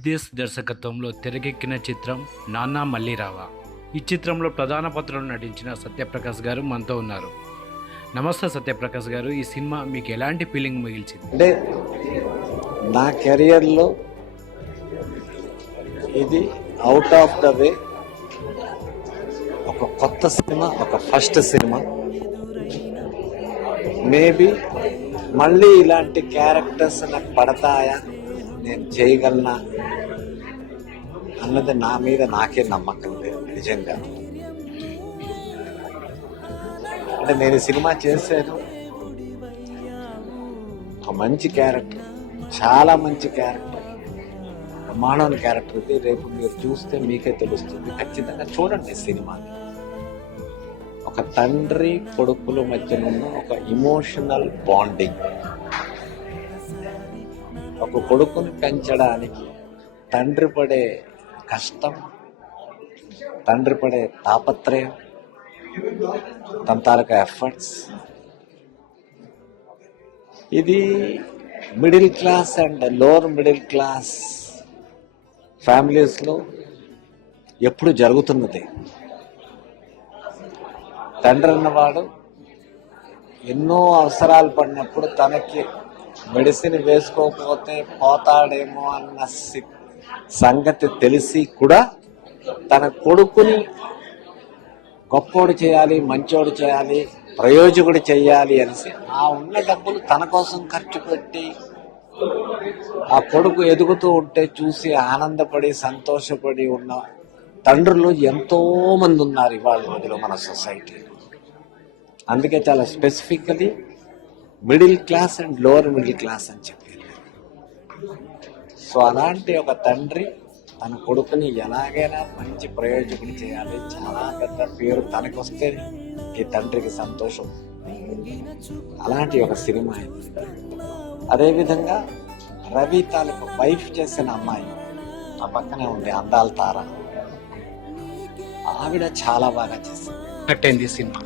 సిద్ధేశ్ దర్శకత్వంలో తెరకెక్కిన చిత్రం నాన్న మళ్ళీ రావా. ఈ చిత్రంలో ప్రధాన పాత్రలో నటించిన సత్యప్రకాష్ గారు మనతో ఉన్నారు. నమస్తే సత్యప్రకాష్ గారు, ఈ సినిమా మీకు ఎలాంటి ఫీలింగ్ మిగిల్చింది? అంటే నా కెరియర్లో ఇది అవుట్ ఆఫ్ ద వే ఒక కొత్త సినిమా, ఒక ఫస్ట్ సినిమా. మేబీ మళ్ళీ ఇలాంటి క్యారెక్టర్స్ నాకు పడతాయా, నేను చేయగలనా అన్నది నా మీద నాకే నమ్మకం లేదు నిజంగా. అంటే నేను సినిమా చేశాను, ఒక మంచి క్యారెక్టర్, చాలా మంచి క్యారెక్టర్, బ్రహ్మాండమైన క్యారెక్టర్ ఇది. రేపు మీరు చూస్తే మీకే తెలుస్తుంది. ఖచ్చితంగా చూడండి సినిమాని. ఒక తండ్రి కొడుకుల మధ్యన ఉన్న ఒక ఇమోషనల్ బాండింగ్. ఒక కొడుకుని పెంచడానికి తండ్రి పడే కష్టం, తండ్రి పడే తాపత్రయం, తన తాలూకా ఎఫర్ట్స్. ఇది middle class and lower middle class ఫ్యామిలీస్లో ఎప్పుడు జరుగుతున్నది. తండ్రి అన్నవాడు ఎన్నో అవసరాలు పడినప్పుడు తనకి మెడిసిన్ వేసుకోకపోతే పోతాడేమో అన్న సంగతి తెలిసి కూడా తన కొడుకుని గొప్పోడు చేయాలి, మంచోడు చేయాలి, ప్రయోజకుడు చేయాలి అనేసి ఆ ఉన్న డబ్బులు తన కోసం ఖర్చు పెట్టి ఆ కొడుకు ఎదుగుతూ ఉంటే చూసి ఆనందపడి సంతోషపడి ఉన్న తండ్రులు ఎంతో మంది ఉన్నారు ఇవాళ రోజులో మన సొసైటీలో. అందుకే చాలా specifically middle class and lower middle class అని చెప్పారు. సో అలాంటి ఒక తండ్రి తన కొడుకుని ఎలాగైనా మంచి ప్రయోజకుడు చేయాలి, చాలా పెద్ద పేరు తనకి వస్తే ఈ తండ్రికి సంతోషం, అలాంటి ఒక సినిమా ఇది. అదేవిధంగా రవి తాలూకు వైఫ్ చేసిన అమ్మాయి ఆ పక్కనే ఉంది, అందాల తార, ఆవిడ చాలా బాగా చేసింది సినిమా.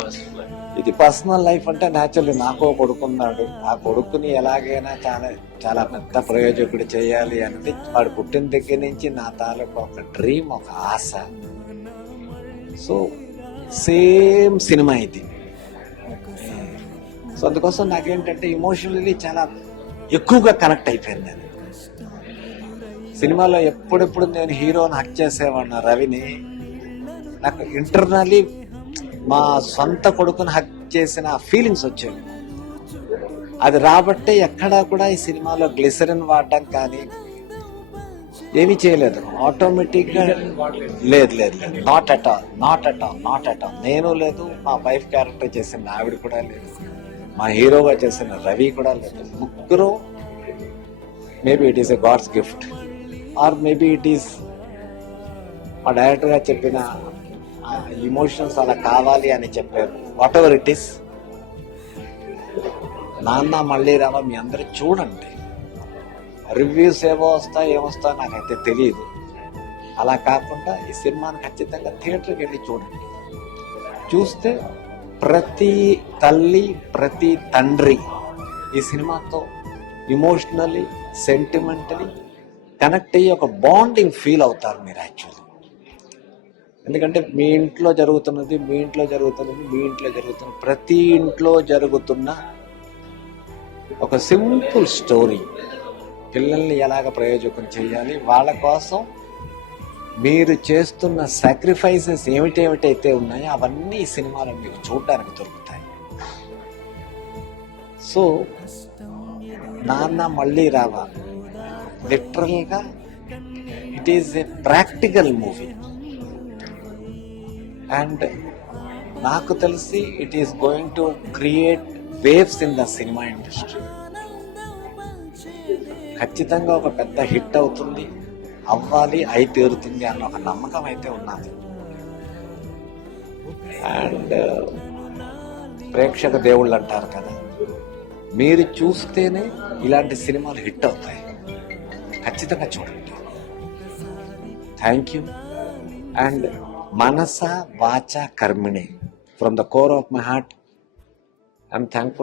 ఇది పర్సనల్ లైఫ్ అంటే న్యాచురల్లీ నాకు కొడుకున్నాడు, ఆ కొడుకుని ఎలాగైనా చాలా చాలా పెద్ద ప్రయోజకుడు చేయాలి అనేది వాడు పుట్టిన దగ్గర నుంచి నా తాలూకు ఒక డ్రీమ్, ఒక ఆశ. సో సేమ్ సినిమా ఇది. సో అందుకోసం నాకేంటంటే ఇమోషనల్లీ చాలా ఎక్కువగా కనెక్ట్ అయిపోయింది నేను. సినిమాలో ఎప్పుడెప్పుడు నేను హీరోని హక్ చేసేవాడిన రవిని, నాకు ఇంటర్నల్లీ మా సొంత కొడుకుని హక్ చేసిన ఫీలింగ్స్ వచ్చేవి. అది రాబట్టే ఎక్కడా కూడా ఈ సినిమాలో గ్లిసరిన్ వాడటం కానీ ఏమీ చేయలేదు. ఆటోమేటిక్గా లేదు లేదు లేదు, not at all, not at all, not at all. నేను లేదు, మా వైఫ్ క్యారెక్టర్ చేసిన ఆవిడ కూడా లేదు, మా హీరోగా చేసిన రవి కూడా లేదు. ముగ్గురు maybe it is a god's gift, or maybe it is మా డైరెక్టర్గా చెప్పిన ఇమోషన్స్ అలా కావాలి అని చెప్పారు. వాట్ ఎవర్ ఇట్ ఈస్, నాన్న మళ్ళీ రావా మీ అందరూ చూడండి. రివ్యూస్ ఏమొస్తాయో నాకైతే తెలియదు. అలా కాకుండా ఈ సినిమాని ఖచ్చితంగా థియేటర్కి వెళ్ళి చూడండి. చూస్తే ప్రతి తల్లి, ప్రతి తండ్రి ఈ సినిమాతో ఇమోషనలీ, సెంటిమెంటలీ కనెక్ట్ అయ్యి ఒక బాండింగ్ ఫీల్ అవుతారు మీరు యాక్చువల్లీ. ఎందుకంటే మీ ఇంట్లో జరుగుతున్నది, మీ ఇంట్లో జరుగుతున్నది, మీ ఇంట్లో జరుగుతున్నది, ప్రతి ఇంట్లో జరుగుతున్న ఒక సింపుల్ స్టోరీ. పిల్లల్ని ఎలాగ ప్రయోజకం చేయాలి, వాళ్ళ కోసం మీరు చేస్తున్న సాక్రిఫైసెస్ ఏమిటైతే ఉన్నాయో అవన్నీ ఈ సినిమాలో మీకు చూడడానికి దొరుకుతాయి. సో నాన్న మళ్ళీ రావా లిటరల్గా it is a practical movie. And నాకు తెలిసి it is going to create waves in the cinema industry. ఖచ్చితంగా ఒక పెద్ద హిట్ అవుతుంది, అవ్వాలి, అయి తీరుతుంది అన్న ఒక నమ్మకం అయితే ఉన్నది. అండ్ ప్రేక్షక దేవుళ్ళు అంటారు కదా, మీరు చూస్తేనే ఇలాంటి సినిమాలు హిట్ అవుతాయి. ఖచ్చితంగా చూడండి. Thank you. అండ్ మనస వాచ కర్మిణి, from the core of my heart, I'm thankful